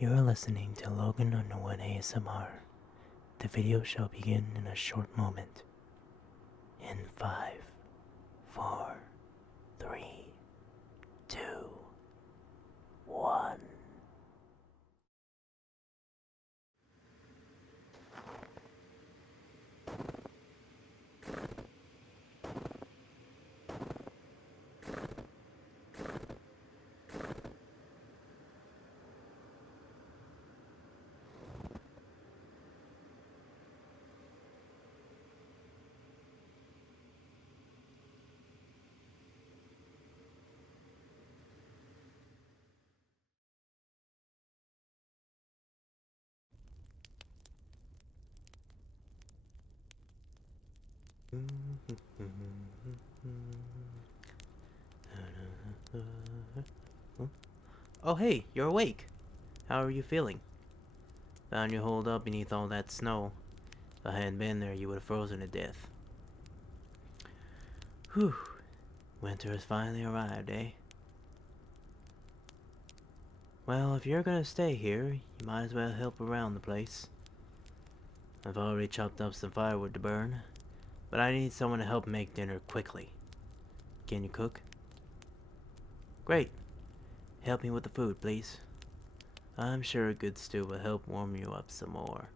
You're listening to Logan Underwood ASMR. The video shall begin in a short moment. In 5, 4, 3, 2, 1. Oh hey, you're awake. How are you feeling? Found you holed up beneath all that snow. If I hadn't been there, you would have frozen to death. Whew. Winter has finally arrived, eh? Well, if you're gonna stay here, you might as well help around the place. I've already chopped up some firewood to burn, but I need someone to help make dinner quickly. Can you cook? Great. Help me with the food, please. I'm sure a good stew will help warm you up some more.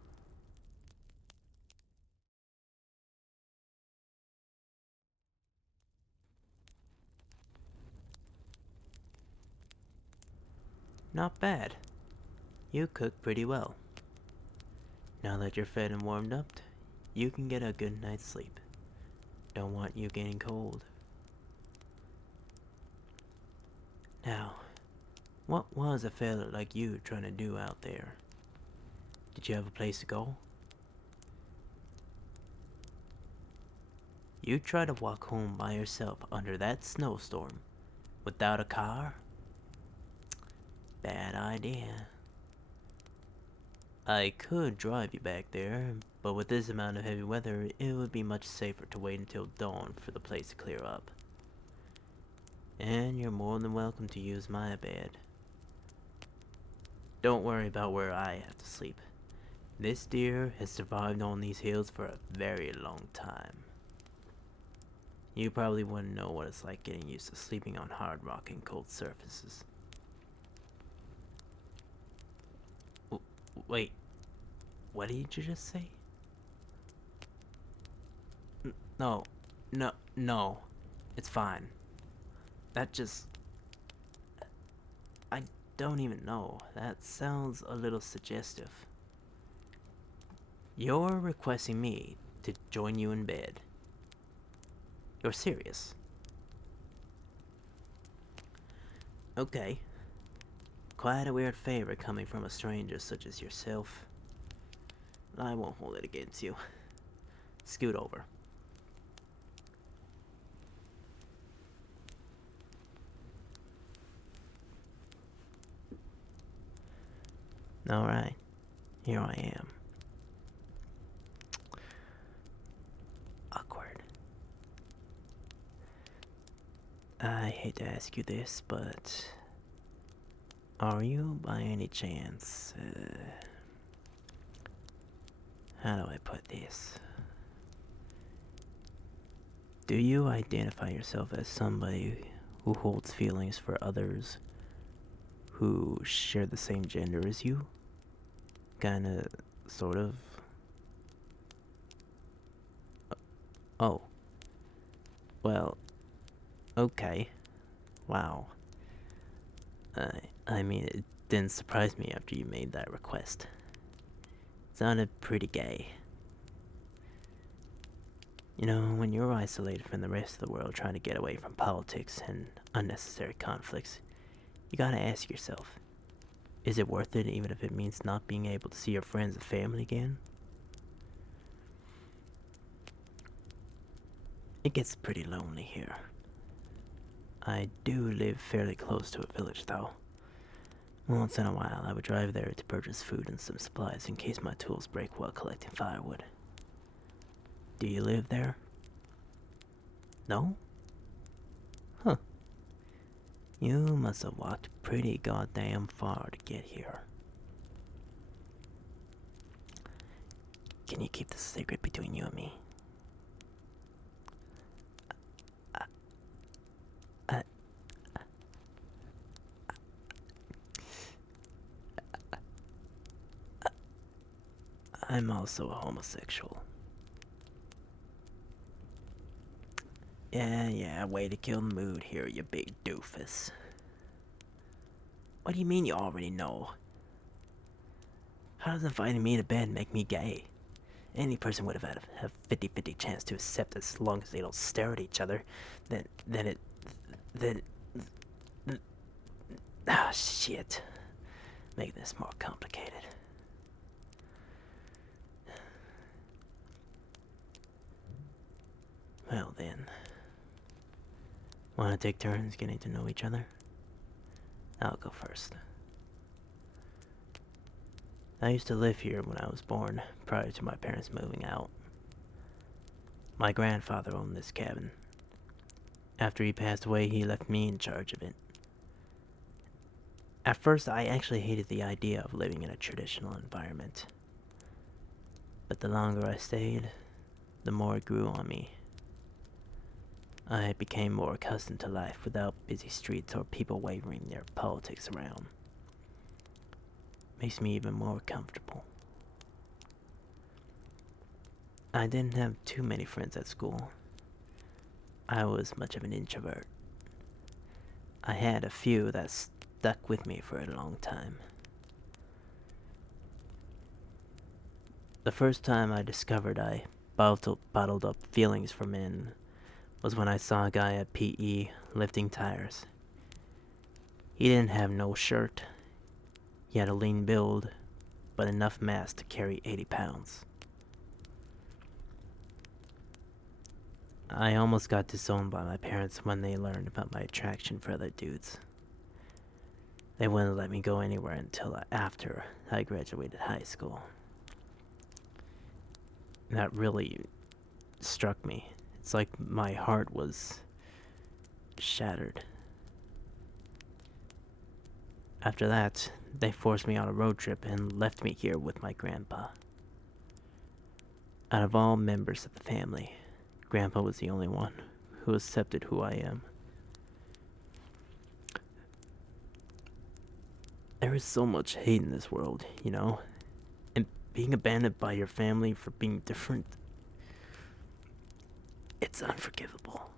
Not bad. You cook pretty well. Now that you're fed and warmed up, you can get a good night's sleep. Don't want you getting cold. Now, what was a fella like you trying to do out there? Did you have a place to go? You try to walk home by yourself under that snowstorm without a car? Bad idea. I could drive you back there, but with this amount of heavy weather, it would be much safer to wait until dawn for the place to clear up. And you're more than welcome to use my bed. Don't worry about where I have to sleep. This deer has survived on these hills for a very long time. You probably wouldn't know what it's like getting used to sleeping on hard rock and cold surfaces. Wait, what did you just say? No, it's fine. That just... I don't even know. That sounds a little suggestive. You're requesting me to join you in bed. You're serious? Okay. Quite a weird favor coming from a stranger such as yourself. I won't hold it against you. Scoot over. Alright, here I am. Awkward. I hate to ask you this, but... are you, by any chance, how do I put this? Do you identify yourself as somebody who holds feelings for others who share the same gender as you? Kinda, sort of? Oh. Well, okay. Wow. I mean, it didn't surprise me after you made that request. It sounded pretty gay. You know, when you're isolated from the rest of the world trying to get away from politics and unnecessary conflicts, you gotta ask yourself, is it worth it even if it means not being able to see your friends and family again? It gets pretty lonely here. I do live fairly close to a village though. Once in a while I would drive there to purchase food and some supplies in case my tools break while collecting firewood. Do you live there? No? Huh. You must have walked pretty goddamn far to get here. Can you keep this a secret between you and me? I, I'm also a homosexual. Yeah, way to kill the mood here, you big doofus. What do you mean you already know? How does inviting me to bed make me gay? Any person would have had a 50-50 chance to accept as long as they don't stare at each other. Then ah, shit. Making this more complicated. Well then. Wanna take turns getting to know each other? I'll go first. I used to live here when I was born, prior to my parents moving out. My grandfather owned this cabin. After he passed away, he left me in charge of it. At first, I actually hated the idea of living in a traditional environment. But the longer I stayed, the more it grew on me. I became more accustomed to life without busy streets or people wavering their politics around. Makes me even more comfortable. I didn't have too many friends at school. I was much of an introvert. I had a few that stuck with me for a long time. The first time I discovered I bottled up feelings for men was when I saw a guy at PE lifting tires. He didn't have no shirt. He had a lean build, but enough mass to carry 80 pounds. I almost got disowned by my parents when they learned about my attraction for other dudes. They wouldn't let me go anywhere until after I graduated high school. That really struck me. It's like my heart was shattered. After that, they forced me on a road trip and left me here with my grandpa. Out of all members of the family, Grandpa was the only one who accepted who I am. There is so much hate in this world, you know? And being abandoned by your family for being different, it's unforgivable.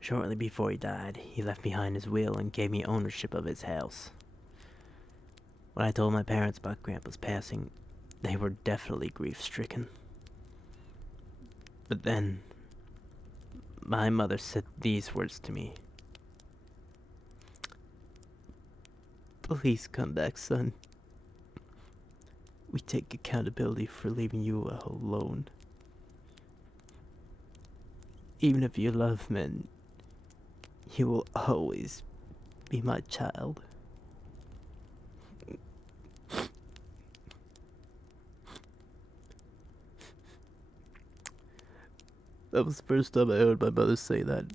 Shortly before he died, he left behind his will and gave me ownership of his house. When I told my parents about Grandpa's passing, they were definitely grief-stricken. But then, my mother said these words to me. Please come back, son. We take accountability for leaving you alone. Even if you love men, you will always be my child. That was the first time I heard my mother say that.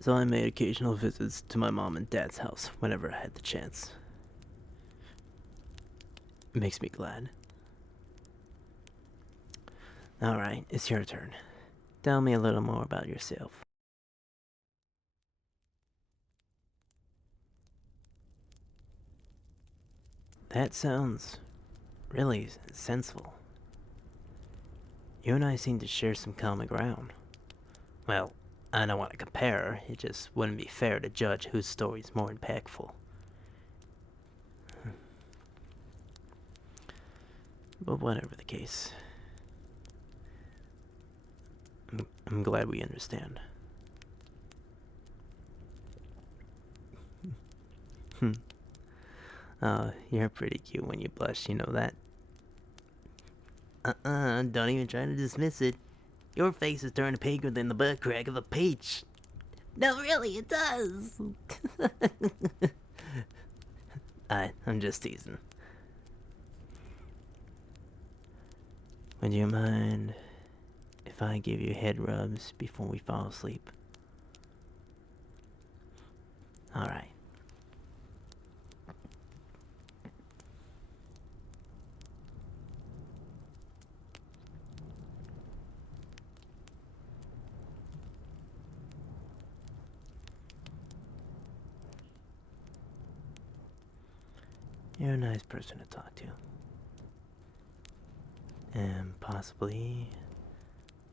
So I made occasional visits to my mom and dad's house whenever I had the chance. It makes me glad. Alright, it's your turn. Tell me a little more about yourself. That sounds really sensible. You and I seem to share some common ground. Well, I don't want to compare, it just wouldn't be fair to judge whose story is more impactful. But whatever the case, I'm glad we understand. You're pretty cute when you blush, you know that? Don't even try to dismiss it. Your face is turning pinker than the butt crack of a peach. No, really, it does. I'm just teasing. Would you mind if I give you head rubs before we fall asleep? Alright. You're a nice person to talk to. And possibly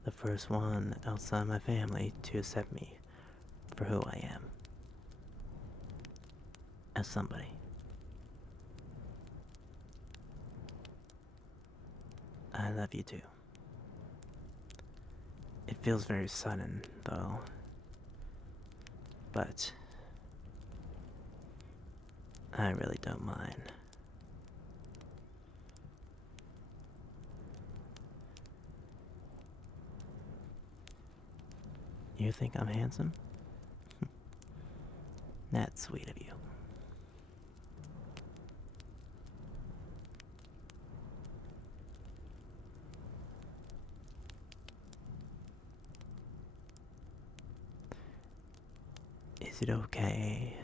the first one outside my family to accept me for who I am. As somebody. I love you too. It feels very sudden, though. But I really don't mind. You think I'm handsome? That's sweet of you. Is it okay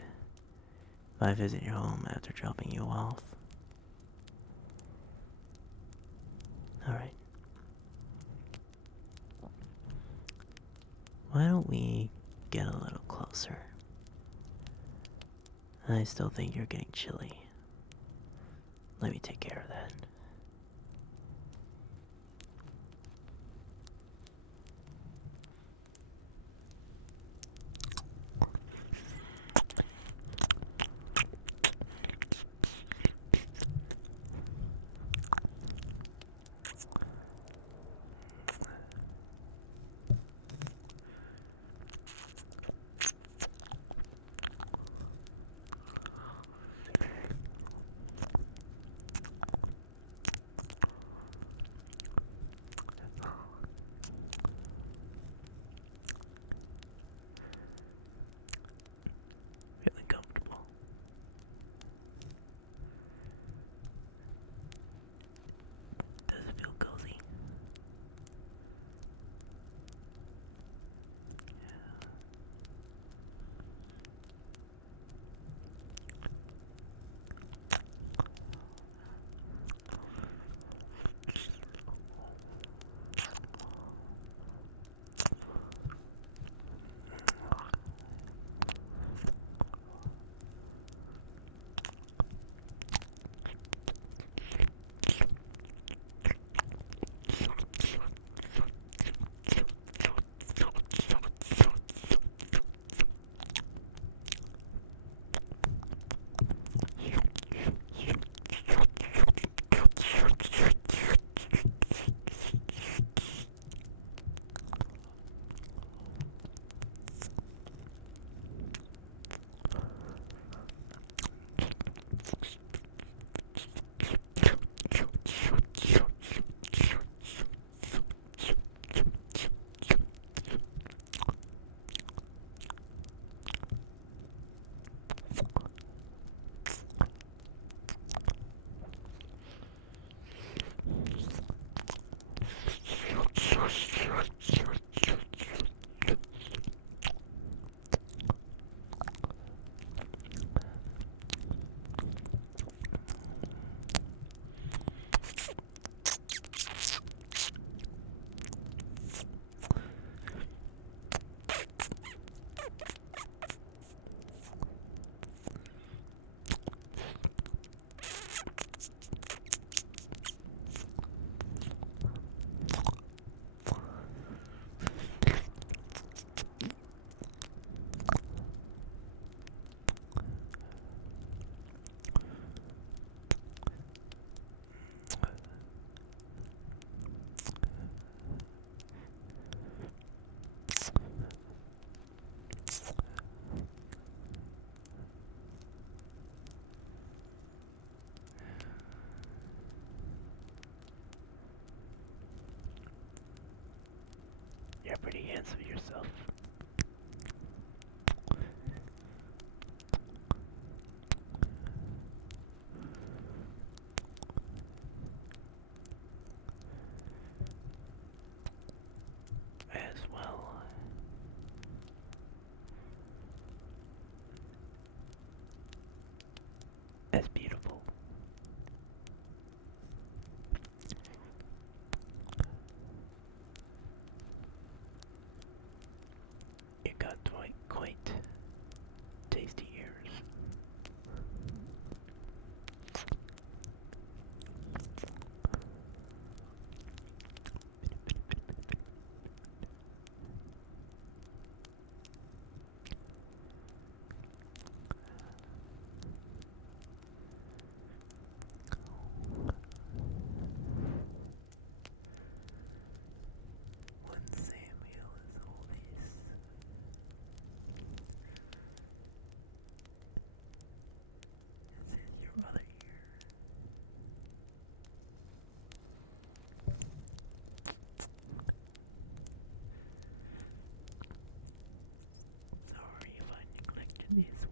if I visit your home after dropping you off? Alright. Why don't we get a little closer? I still think you're getting chilly. Let me take care of that. Feeling comfortable. Does it feel cozy? You're pretty handsome yourself. As well. this one.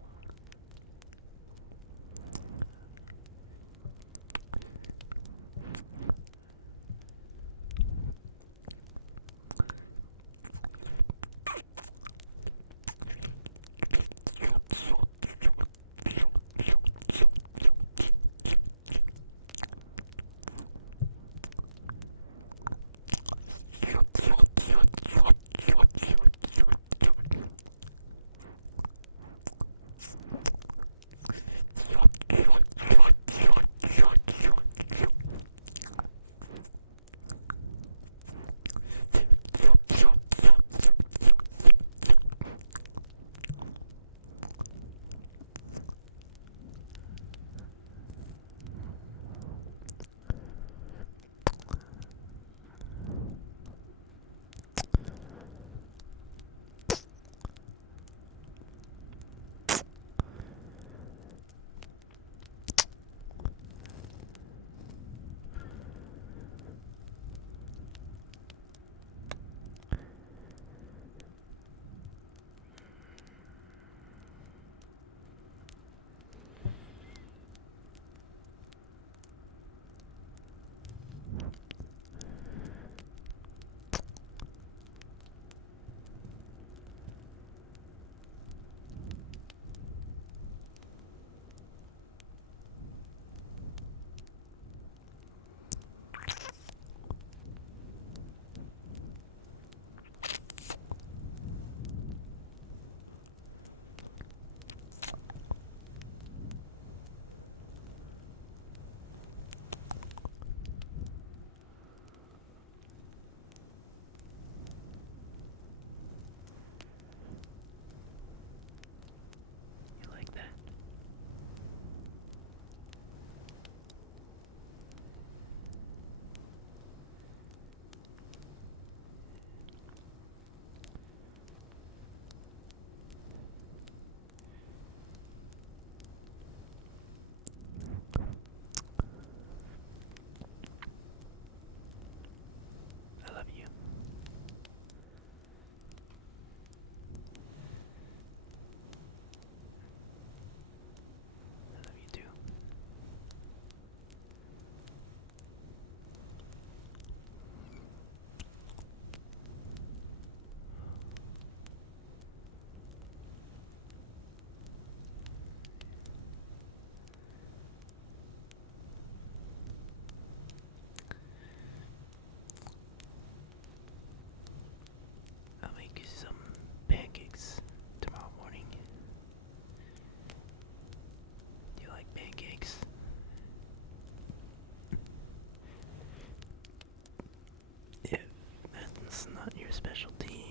Specialty,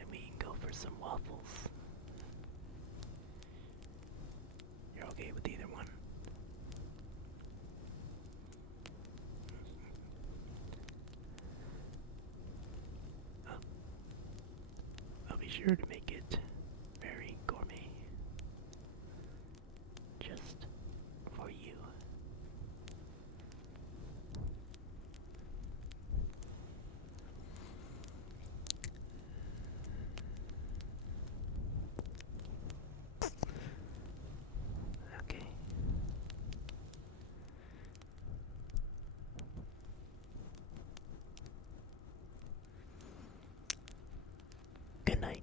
and we can go for some waffles. You're okay with either one? Oh. I'll be sure to make it very gourmet, just for you. Good night.